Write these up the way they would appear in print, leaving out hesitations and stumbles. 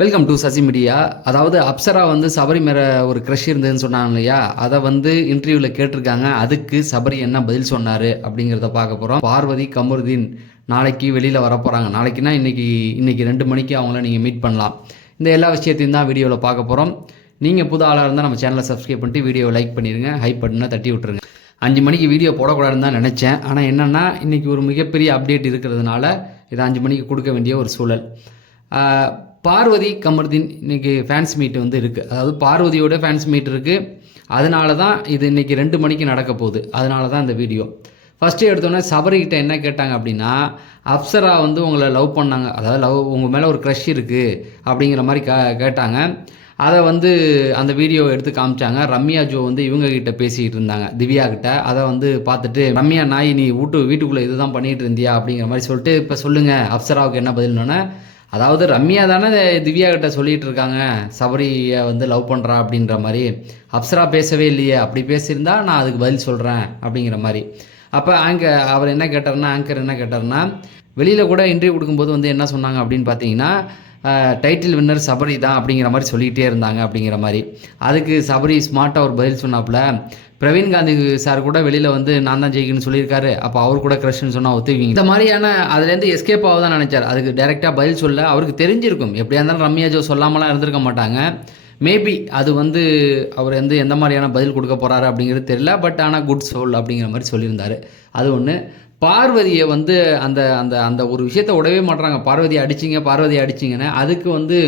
Welcome to Sasi media. அதாவது அப்சரா வந்து சபரி மேல ஒரு க்ரஷ் இருந்ததுன்னு சொன்னாங்க இல்லையா, அதை வந்து இன்டர்வியூவில் கேட்டிருக்காங்க. அதுக்கு சபரி என்ன பதில் சொன்னார் அப்படிங்கிறத பார்க்க போகிறோம். பார்வதி கமருதீன் நாளைக்கு வெளியில் வர போகிறாங்க. நாளைக்குன்னா இன்னைக்கு 2 மணிக்கு அவங்கள நீங்கள் மீட் பண்ணலாம். இந்த எல்லா விஷயத்தையும் தான் வீடியோவில் பார்க்க போகிறோம். நீங்கள் புது ஆளாக இருந்தால் நம்ம சேனலை சப்ஸ்கிரைப் பண்ணிட்டு வீடியோவை லைக் பண்ணிடுங்க, ஹைப் பட்டனை தட்டி விட்டுருங்க. 5 மணிக்கு வீடியோ போடக்கூடாதுன்னு தான் நினச்சேன். ஆனால் என்னென்னா இன்றைக்கி ஒரு மிகப்பெரிய அப்டேட் இருக்கிறதுனால இதை 5 மணிக்கு கொடுக்க வேண்டிய ஒரு சூழல். பார்வதி கமருதீன் இன்றைக்கி ஃபேன்ஸ் மீட் வந்து இருக்குது. அதாவது பார்வதியோட ஃபேன்ஸ் மீட் இருக்குது. அதனால தான் இது இன்றைக்கி 2 மணிக்கு நடக்க போகுது. அதனால தான் இந்த வீடியோ. ஃபஸ்ட்டு எடுத்தோன்னே சபரிக்கிட்ட என்ன கேட்டாங்க அப்படின்னா, அப்சரா வந்து உங்களை லவ் பண்ணாங்க, அதாவது உங்கள் மேலே ஒரு க்ரஷ் இருக்குது அப்படிங்கிற மாதிரி கேட்டாங்க. அதை வந்து அந்த வீடியோ எடுத்து காமிச்சாங்க. ரம்யா ஜோ வந்து இவங்ககிட்ட பேசிக்கிட்டு இருந்தாங்க, திவ்யா கிட்ட. அதை வந்து பார்த்துட்டு, ரம்யா நாய் நீ வீட்டுக்குள்ளே இதுதான் பண்ணிகிட்டு இருந்தியா அப்படிங்கிற மாதிரி சொல்லிட்டு, இப்போ சொல்லுங்கள் அப்சராவுக்கு என்ன பதில்னோன்னே, அதாவது ரம்யா தானே திவ்யா கிட்ட சொல்லிகிட்டு இருக்காங்க சபரியை வந்து லவ் பண்ணுறா அப்படின்ற மாதிரி. அப்சரா பேசவே இல்லையே, அப்படி பேசியிருந்தா நான் அதுக்கு பதில் சொல்கிறேன் அப்படிங்கிற மாதிரி. அப்போ அவர் என்ன கேட்டார்னா, ஆங்கர் என்ன கேட்டார்னா, வெளியில் கூட இன்டர்வியூ கொடுக்கும்போது வந்து என்ன சொன்னாங்க அப்படின்னு பார்த்தீங்கன்னா, டைட்டில் வின்னர் சபரி தான் அப்படிங்கிற மாதிரி சொல்லிகிட்டே இருந்தாங்க அப்படிங்கிற மாதிரி. அதுக்கு சபரி ஸ்மார்ட்டாக ஒரு பதில் சொன்னாப்புல, பிரவீன் காந்தி சார் கூட வெளியில் வந்து நான் தான் ஜெயிக்கணும்னு சொல்லியிருக்காரு, அப்போ அவர் கூட க்ரஷ்ன்னு சொன்னால் ஒத்துவீங்க. இந்த மாதிரியான அதுலேருந்து எஸ்கேப் ஆக தான் நினச்சார். அதுக்கு டைரெக்டாக பதில் சொல்ல அவருக்கு தெரிஞ்சிருக்கும். எப்படியா இருந்தாலும் ரம்யா ஜோ சொல்லாமலாம் இருந்திருக்க மாட்டாங்க. மேபி அது வந்து அவர் வந்து எந்த மாதிரியான பதில் கொடுக்க போகிறாரு அப்படிங்கிறது தெரியல. பட் ஆனால் குட் சோல் அப்படிங்கிற மாதிரி சொல்லியிருந்தார். அது ஒன்று. பார்வதியை வந்து அந்த அந்த அந்த ஒரு விஷயத்தை விடவே மாட்டுறாங்க. பார்வதியை அடிச்சிங்கன்னு. அதுக்கு வந்து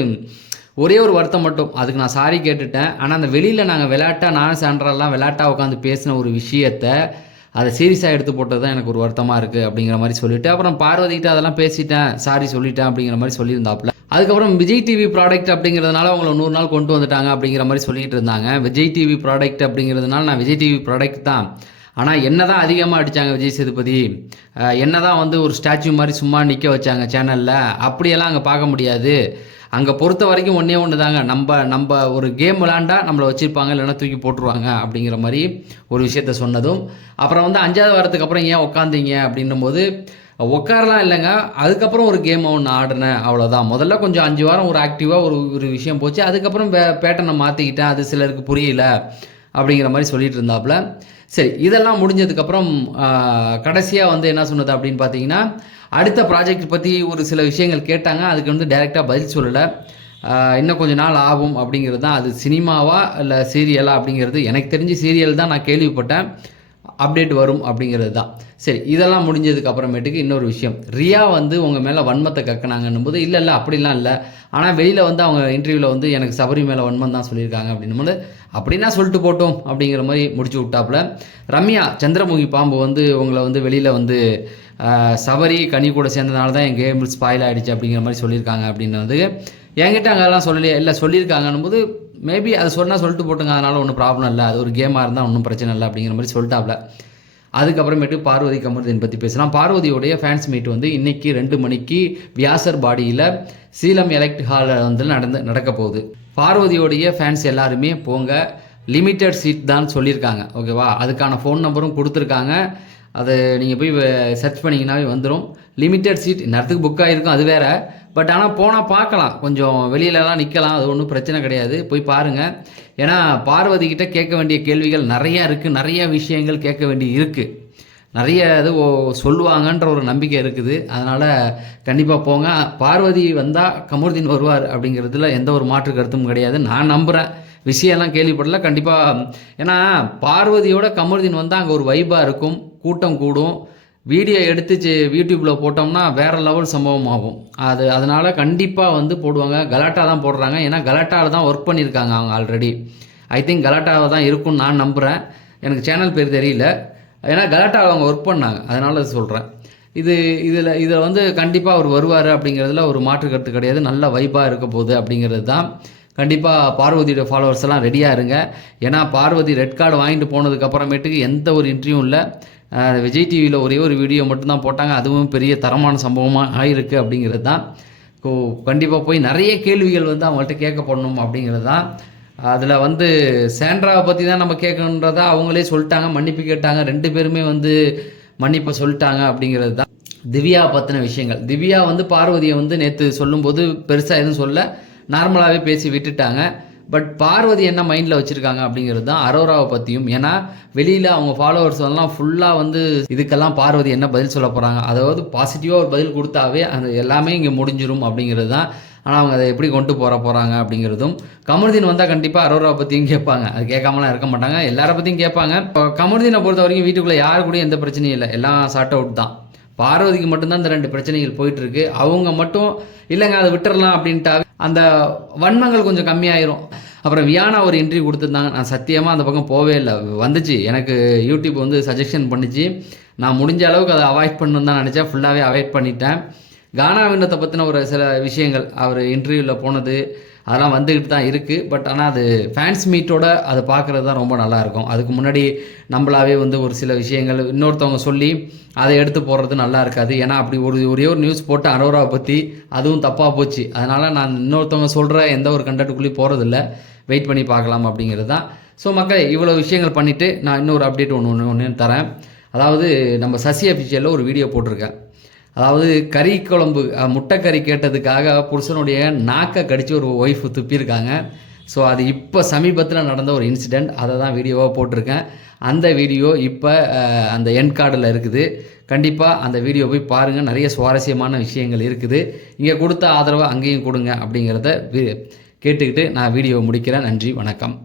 ஒரே ஒரு வருத்தம் மட்டும், அதுக்கு நான் சாரி கேட்டுட்டேன். ஆனால் அந்த வெளியில் நாங்கள் நானும் சாண்ட்ராலாம் விளையாட்டாக உட்காந்து பேசின ஒரு விஷயத்தை அதை சீரியஸாக எடுத்து போட்டது தான் எனக்கு ஒரு வருத்தமாக இருக்குது அப்படிங்கிற மாதிரி சொல்லிவிட்டு, அப்புறம் பார்வதிக்கிட்ட அதெல்லாம் பேசிட்டேன், சாரி சொல்லிட்டேன் அப்படிங்கிற மாதிரி சொல்லியிருந்தாப்புல. அதுக்கப்புறம் விஜய் டிவி ப்ராடக்ட் அப்படிங்கிறதுனால அவங்கள 100 நாள் கொண்டு வந்துட்டாங்க அப்படிங்கிற மாதிரி சொல்லிகிட்டு இருந்தாங்க. விஜய் டிவி ப்ராடக்ட் அப்படிங்கிறதுனால நான் விஜய் டிவி ப்ராடக்ட் தான். ஆனால் என்ன தான் அதிகமாக அடித்தாங்க விஜய் சேதுபதி, என்ன தான் வந்து ஒரு ஸ்டாச்சு மாதிரி சும்மா நிற்க வச்சாங்க சேனலில், அப்படியெல்லாம் அங்கே பார்க்க முடியாது. அங்கே பொறுத்த வரைக்கும் ஒன்று தாங்க, நம்ம ஒரு கேம் விளாண்டா நம்மளை வச்சுருப்பாங்க, இல்லைன்னா தூக்கி போட்டுருவாங்க அப்படிங்கிற மாதிரி ஒரு விஷயத்த சொன்னதும், அப்புறம் வந்து 5வது வாரத்துக்கு அப்புறம் ஏன் உட்காந்தீங்க அப்படின்னும் போது, உட்காரலாம் இல்லைங்க, அதுக்கப்புறம் ஒரு கேம் ஒன்று ஆடினேன், அவ்வளோதான். முதல்ல கொஞ்சம் 5 வாரம் ஒரு ஆக்டிவாக ஒரு விஷயம் போச்சு. அதுக்கப்புறம் பேட்டனை மாற்றிக்கிட்டேன், அது சிலருக்கு புரியல அப்படிங்கிற மாதிரி சொல்லிட்டு இருந்தாப்புல. சரி, இதெல்லாம் முடிஞ்சதுக்கப்புறம் கடைசியாக வந்து என்ன சொன்னது அப்படின்னு பார்த்தீங்கன்னா, அடுத்த ப்ராஜெக்ட் பற்றி ஒரு சில விஷயங்கள் கேட்டாங்க. அதுக்கு வந்து டைரெக்டாக பதில் சொல்லலை. இன்னும் கொஞ்சம் நாள் ஆகும் அப்படிங்கிறது தான். அது சினிமாவா இல்லை சீரியலா அப்படிங்கிறது எனக்கு தெரிஞ்சு சீரியல் தான் நான் கேள்விப்பட்டேன். அப்டேட் வரும் அப்படிங்கிறது தான். சரி, இதெல்லாம் முடிஞ்சதுக்கு அப்புறமேட்டுக்கு இன்னொரு விஷயம், ரியா வந்து உங்கள் மேலே வன்மத்தை கக்கினாங்கன்னும் போது, இல்லை அப்படிலாம் இல்லை, ஆனால் வெளியில் வந்து அவங்க இன்டர்வியூவில் வந்து எனக்கு சபரி மேலே வன்மம் தான் சொல்லியிருக்காங்க அப்படின்னும் போது, அப்படின்னா சொல்லிட்டு போட்டோம் அப்படிங்கிற மாதிரி முடிச்சு விட்டாப்புல. ரம்யா சந்திரமுகி பாம்பு வந்து உங்களை வந்து வெளியில் வந்து சபரி கனி கூட சேர்ந்ததுனால தான் என் கேம் ஸ்பாயில் ஆகிடுச்சு அப்படிங்கிற மாதிரி சொல்லியிருக்காங்க அப்படின்னு வந்து என்கிட்ட அங்கெல்லாம் சொல்லலையே, இல்லை சொல்லியிருக்காங்கன்னும் போது மேபி அது சொன்னால் சொல்லிட்டு போட்டுங்க, அதனால் ஒன்றும் ப்ராப்ளம் இல்லை, அது ஒரு கேமாக இருந்தால் ஒன்றும் பிரச்சனை இல்லை அப்படிங்கிற மாதிரி சொல்லிட்டாப்ல. அதுக்கப்புறமேட்டு பார்வதி கமருதீன் பற்றி பேசலாம். பார்வதியோடைய ஃபேன்ஸ் மீட் வந்து இன்றைக்கி 2 மணிக்கு வியாசர் பாடியில் சீலம் எலக்ட் ஹாலில் வந்து நடக்க போகுது. பார்வதியோடைய ஃபேன்ஸ் எல்லாருமே போங்க, லிமிட்டட் சீட் தான் சொல்லியிருக்காங்க, ஓகேவா? அதுக்கான ஃபோன் நம்பரும் கொடுத்துருக்காங்க. அதை நீங்கள் போய் சர்ச் பண்ணிங்கன்னாவே வந்துடும். லிமிட்டட் சீட் நேரத்துக்கு புக் ஆகிருக்கும், அது வேறு. பட் ஆனால் போனால் பார்க்கலாம், கொஞ்சம் வெளியிலலாம் நிற்கலாம், அது ஒன்றும் பிரச்சனை கிடையாது, போய் பாருங்கள். ஏன்னா பார்வதிக்கிட்ட கேட்க வேண்டிய கேள்விகள் நிறையா இருக்குது, நிறைய விஷயங்கள் கேட்க வேண்டி இருக்குது, நிறைய இது சொல்லுவாங்கன்ற ஒரு நம்பிக்கை இருக்குது. அதனால் கண்டிப்பாக போங்க. பார்வதி வந்தால் கமருதீன் வருவார் அப்படிங்கிறதுல எந்த ஒரு மாற்று கருத்தும் கிடையாது. நான் நம்புகிறேன். விஷயம்லாம் கேள்விப்படல, கண்டிப்பாக. ஏன்னா பார்வதியோட கமருதீன் வந்தால் அங்கே ஒரு வைபாக இருக்கும், கூட்டம் கூடும், வீடியோ எடுத்து யூடியூப்பில் போட்டோம்னா வேறு லெவல் சம்பவம் ஆகும். அதனால் கண்டிப்பாக வந்து போடுவாங்க. கலாட்டா தான் போடுறாங்க, ஏன்னா கலாட்டாவில் தான் ஒர்க் பண்ணியிருக்காங்க அவங்க ஆல்ரெடி. ஐ திங்க் கலாட்டாவை தான் இருக்கும்னு நான் நம்புகிறேன். எனக்கு சேனல் பேர் தெரியல, ஏன்னா கலாட்டாவில் அவங்க ஒர்க் பண்ணாங்க, அதனால் சொல்கிறேன். இதில் வந்து கண்டிப்பாக அவர் வருவார் அப்படிங்கிறதுல ஒரு மாற்று கருத்து கிடையாது. நல்ல வைப்பாக இருக்க போகுது அப்படிங்கிறது தான். கண்டிப்பாக பார்வதியோட ஃபாலோவர்ஸ் எல்லாம் ரெடியாக இருங்க. ஏன்னா பார்வதி ரெட் கார்டு வாங்கிட்டு போனதுக்கப்புறமேட்டுக்கு எந்த ஒரு இன்டர்வியூ இல்லை. விஜய் டிவியில் ஒரே ஒரு வீடியோ மட்டும்தான் போட்டாங்க, அதுவும் பெரிய தரமான சம்பவமாக ஆகிருக்கு அப்படிங்கிறது தான். கண்டிப்பாக போய் நிறைய கேள்விகள் வந்து அவங்கள்ட்ட கேட்கப்படணும் அப்படிங்கிறது தான். அதில் வந்து சாண்ட்ராவை பற்றி தான் நம்ம கேட்கணுன்றதா அவங்களே சொல்லிட்டாங்க, மன்னிப்பு கேட்டாங்க, 2 பேருமே வந்து மன்னிப்பை சொல்லிட்டாங்க அப்படிங்கிறது தான். திவ்யா பற்றின விஷயங்கள், திவ்யா வந்து பார்வதியை வந்து நேற்று சொல்லும்போது பெருசாக எதுவும் சொல்ல, நார்மலாகவே பேசி விட்டுட்டாங்க. பட் பார்வதி என்ன மைண்டில் வச்சுருக்காங்க அப்படிங்கிறது தான் அரோராவை பற்றியும். ஏன்னா வெளியில் அவங்க ஃபாலோவர்ஸ் எல்லாம் ஃபுல்லாக வந்து இதுக்கெல்லாம் பார்வதி என்ன பதில் சொல்ல போகிறாங்க, அதாவது பாசிட்டிவாக ஒரு பதில் கொடுத்தாவே அந்த எல்லாமே இங்கே முடிஞ்சிடும் அப்படிங்கிறது தான். ஆனால் அவங்க அதை எப்படி கொண்டு போகிறாங்க அப்படிங்கிறதும். கமருதீன் வந்தால் கண்டிப்பாக அரோராவை பற்றியும் கேட்பாங்க, அது கேட்காமலாம் இருக்க மாட்டாங்க, எல்லாரை பற்றியும் கேட்பாங்க. இப்போ கமருதீனை பொறுத்த வரைக்கும் வீட்டுக்குள்ளே யாரு கூட எந்த பிரச்சனையும் இல்லை, எல்லாம் சார்ட் அவுட் தான். பார்வதிக்கு மட்டும்தான் இந்த 2 பிரச்சனைகள் போயிட்டுருக்கு. அவங்க மட்டும் இல்லைங்க அதை விட்டுறலாம் அப்படின்ட்டாவே அந்த வன்மங்கள் கொஞ்சம் கம்மியாயிரும். அப்புறம் வியானா ஒரு இன்டர்வியூ கொடுத்துருந்தாங்க, நான் சத்தியமாக அந்த பக்கம் போவே இல்லை. வந்துச்சு எனக்கு யூடியூப் வந்து சஜஷன் பண்ணிச்சு, நான் முடிஞ்ச அளவுக்கு அதை அவாய்ட் பண்ணணுன்னு தான் நினச்சேன், ஃபுல்லாகவே அவாய்ட் பண்ணிட்டேன். கானா வினோத்தை பற்றின ஒரு சில விஷயங்கள் அவர் இன்டர்வியூவில் போனது அதெல்லாம் வந்துக்கிட்டு தான் இருக்குது. பட் ஆனால் அது ஃபேன்ஸ் மீட்டோட அதை பார்க்குறது தான் ரொம்ப நல்லாயிருக்கும். அதுக்கு முன்னாடி நம்மளாவே வந்து ஒரு சில விஷயங்கள் இன்னொருத்தவங்க சொல்லி அதை எடுத்து போடுறது நல்லா இருக்காது. ஏன்னா அப்படி ஒரே ஒரு நியூஸ் போட்டு அரோராவை பற்றி அதுவும் தப்பாக போச்சு. அதனால் நான் இன்னொருத்தவங்க சொல்கிற எந்த ஒரு கண்டென்ட்டுக்குள்ளேயும் போகிறதில்ல, வெயிட் பண்ணி பார்க்கலாம் அப்படிங்கிறது தான். ஸோ மக்கள் இவ்வளோ விஷயங்கள் பண்ணிவிட்டு நான் இன்னொரு அப்டேட் ஒன்று தரேன். அதாவது நம்ம சசி அஃபிஷியலில் ஒரு வீடியோ போட்டிருக்கேன். அதாவது கறி குழம்பு முட்டைக்கறி கேட்டதுக்காக புருஷனுடைய நாக்கை கடித்து ஒரு ஒய்ஃபு துப்பியிருக்காங்க. ஸோ அது இப்போ சமீபத்தில் நடந்த ஒரு இன்சிடெண்ட், அதை தான் வீடியோவாக போட்டிருக்கேன். அந்த வீடியோ இப்போ அந்த எண்ட் கார்டில் இருக்குது. கண்டிப்பாக அந்த வீடியோ போய் பாருங்கள், நிறைய சுவாரஸ்யமான விஷயங்கள் இருக்குது. இங்கே கொடுத்த ஆதரவை அங்கேயும் கொடுங்க அப்படிங்கிறத கேட்டுக்கிட்டு நான் வீடியோ முடிக்கிறேன். நன்றி, வணக்கம்.